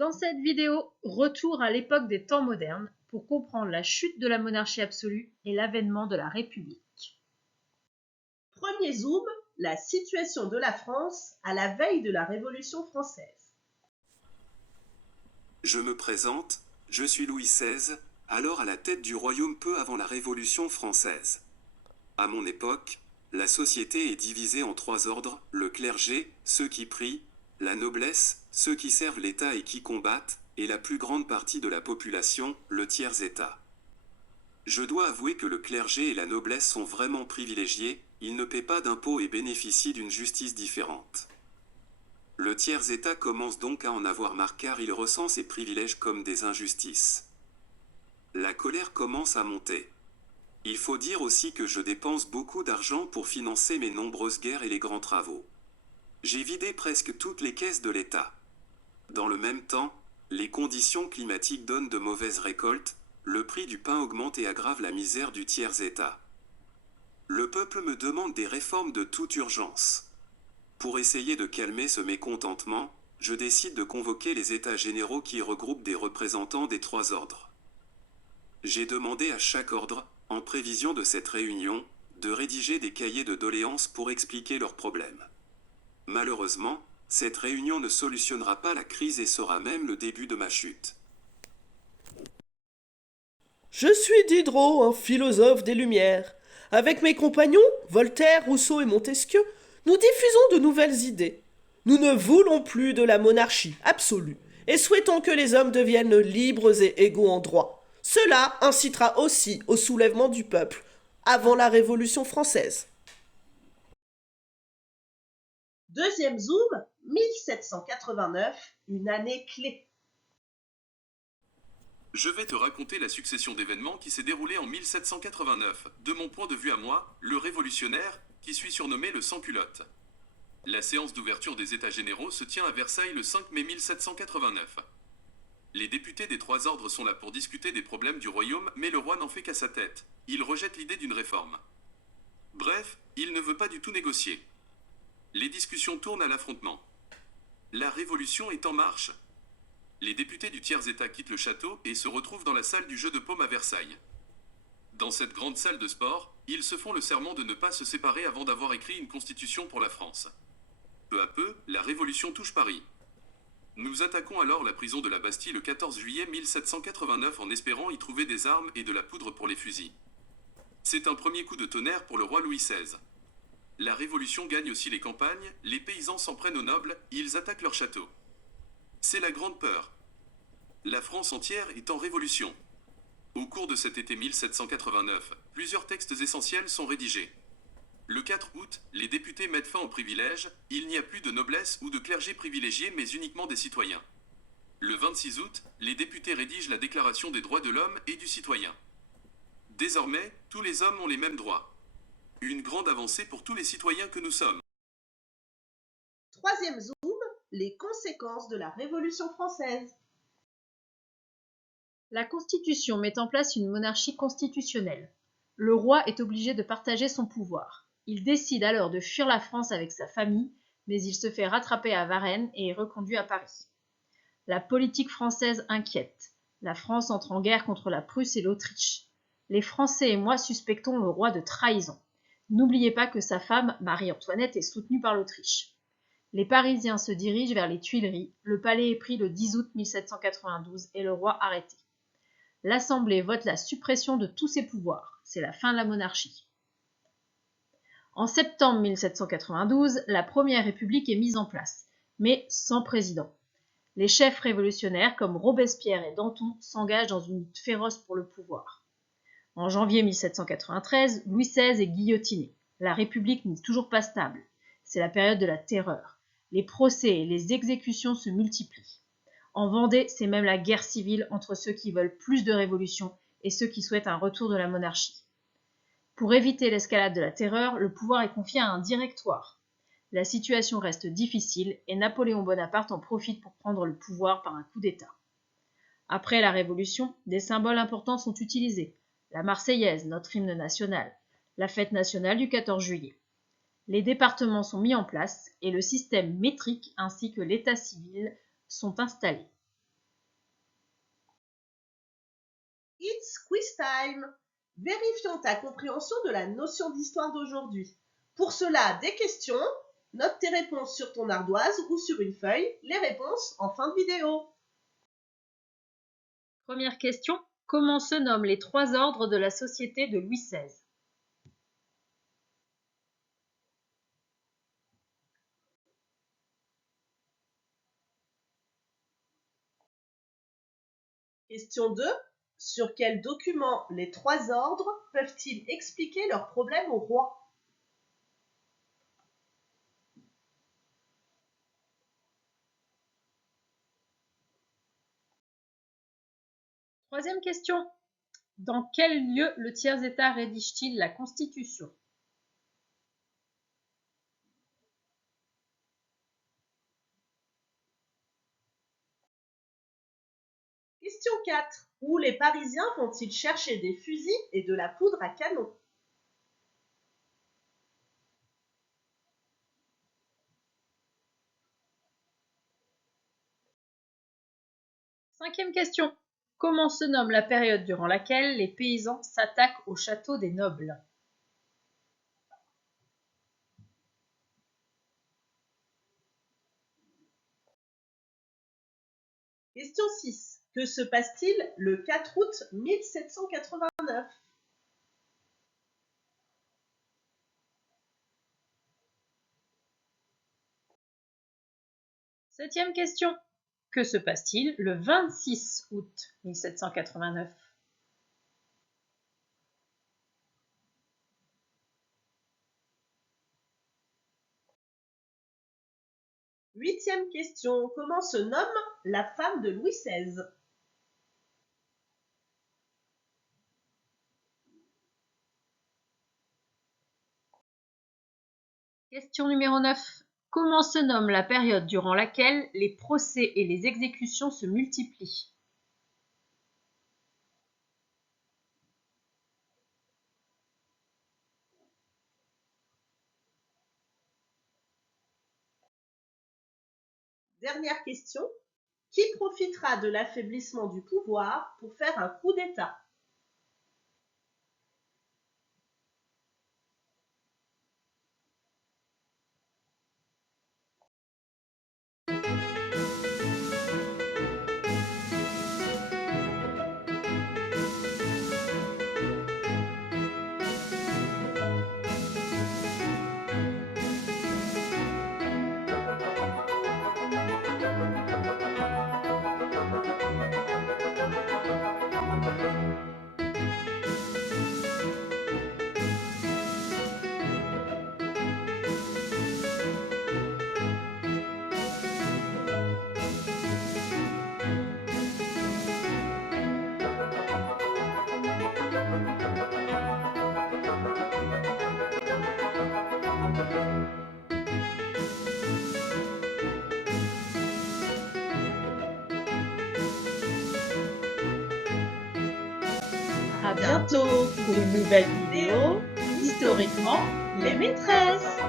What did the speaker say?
Dans cette vidéo, retour à l'époque des temps modernes pour comprendre la chute de la monarchie absolue et l'avènement de la République. Premier zoom, la situation de la France à la veille de la Révolution française. Je me présente, je suis Louis XVI, alors à la tête du royaume peu avant la Révolution française. À mon époque, la société est divisée en trois ordres, le clergé, ceux qui prient, la noblesse, ceux qui servent l'État et qui combattent, et la plus grande partie de la population, le tiers-État. Je dois avouer que le clergé et la noblesse sont vraiment privilégiés, ils ne paient pas d'impôts et bénéficient d'une justice différente. Le tiers-État commence donc à en avoir marre car il ressent ses privilèges comme des injustices. La colère commence à monter. Il faut dire aussi que je dépense beaucoup d'argent pour financer mes nombreuses guerres et les grands travaux. J'ai vidé presque toutes les caisses de l'État. Dans le même temps, les conditions climatiques donnent de mauvaises récoltes, le prix du pain augmente et aggrave la misère du tiers-État. Le peuple me demande des réformes de toute urgence. Pour essayer de calmer ce mécontentement, je décide de convoquer les États généraux qui regroupent des représentants des trois ordres. J'ai demandé à chaque ordre, en prévision de cette réunion, de rédiger des cahiers de doléances pour expliquer leurs problèmes. Malheureusement, cette réunion ne solutionnera pas la crise et sera même le début de ma chute. Je suis Diderot, un philosophe des Lumières. Avec mes compagnons, Voltaire, Rousseau et Montesquieu, nous diffusons de nouvelles idées. Nous ne voulons plus de la monarchie absolue et souhaitons que les hommes deviennent libres et égaux en droit. Cela incitera aussi au soulèvement du peuple avant la Révolution française. Deuxième zoom, 1789, une année clé. Je vais te raconter la succession d'événements qui s'est déroulée en 1789, de mon point de vue à moi, le révolutionnaire, qui suis surnommé le sans-culotte. La séance d'ouverture des États généraux se tient à Versailles le 5 mai 1789. Les députés des trois ordres sont là pour discuter des problèmes du royaume, mais le roi n'en fait qu'à sa tête. Il rejette l'idée d'une réforme. Bref, il ne veut pas du tout négocier. Les discussions tournent à l'affrontement. La révolution est en marche. Les députés du tiers-État quittent le château et se retrouvent dans la salle du jeu de paume à Versailles. Dans cette grande salle de sport, ils se font le serment de ne pas se séparer avant d'avoir écrit une constitution pour la France. Peu à peu, la Révolution touche Paris. Nous attaquons alors la prison de la Bastille le 14 juillet 1789 en espérant y trouver des armes et de la poudre pour les fusils. C'est un premier coup de tonnerre pour le roi Louis XVI. La Révolution gagne aussi les campagnes, les paysans s'en prennent aux nobles, ils attaquent leur château. C'est la grande peur. La France entière est en révolution. Au cours de cet été 1789, plusieurs textes essentiels sont rédigés. Le 4 août, les députés mettent fin aux privilèges, il n'y a plus de noblesse ou de clergé privilégié mais uniquement des citoyens. Le 26 août, les députés rédigent la Déclaration des droits de l'homme et du citoyen. Désormais, tous les hommes ont les mêmes droits. Une grande avancée pour tous les citoyens que nous sommes. Troisième zoom, les conséquences de la Révolution française. La Constitution met en place une monarchie constitutionnelle. Le roi est obligé de partager son pouvoir. Il décide alors de fuir la France avec sa famille, mais il se fait rattraper à Varennes et est reconduit à Paris. La politique française inquiète. La France entre en guerre contre la Prusse et l'Autriche. Les Français et moi suspectons le roi de trahison. N'oubliez pas que sa femme, Marie-Antoinette, est soutenue par l'Autriche. Les Parisiens se dirigent vers les Tuileries, le palais est pris le 10 août 1792 et le roi arrêté. L'Assemblée vote la suppression de tous ses pouvoirs, c'est la fin de la monarchie. En septembre 1792, la Première République est mise en place, mais sans président. Les chefs révolutionnaires comme Robespierre et Danton s'engagent dans une lutte féroce pour le pouvoir. En janvier 1793, Louis XVI est guillotiné. La République n'est toujours pas stable. C'est la période de la terreur. Les procès et les exécutions se multiplient. En Vendée, c'est même la guerre civile entre ceux qui veulent plus de révolution et ceux qui souhaitent un retour de la monarchie. Pour éviter l'escalade de la terreur, le pouvoir est confié à un directoire. La situation reste difficile et Napoléon Bonaparte en profite pour prendre le pouvoir par un coup d'État. Après la Révolution, des symboles importants sont utilisés. La Marseillaise, notre hymne national, la fête nationale du 14 juillet. Les départements sont mis en place et le système métrique ainsi que l'état civil sont installés. quiz time. Vérifions ta compréhension de la notion d'histoire d'aujourd'hui. Pour cela, des questions. Note tes réponses sur ton ardoise ou sur une feuille. Les réponses en fin de vidéo. Première question. Comment se nomment les 3 ordres de la société de Louis XVI? Question 2. Sur quel document les 3 ordres peuvent-ils expliquer leurs problèmes au roi? Troisième question. Dans quel lieu le tiers-État rédige-t-il la Constitution? Question 4. Où les Parisiens vont-ils chercher des fusils et de la poudre à canon? Cinquième question. Comment se nomme la période durant laquelle les paysans s'attaquent au château des nobles? Question 6. Que se passe-t-il le 4 août 1789? Septième question. Que se passe-t-il le 26 août 1789? Huitième question. Comment se nomme la femme de Louis XVI? Question numéro 9. Comment se nomme la période durant laquelle les procès et les exécutions se multiplient? Dernière question. Qui profitera de l'affaiblissement du pouvoir pour faire un coup d'État? À bientôt pour une nouvelle vidéo. Historiquement, les maîtresses.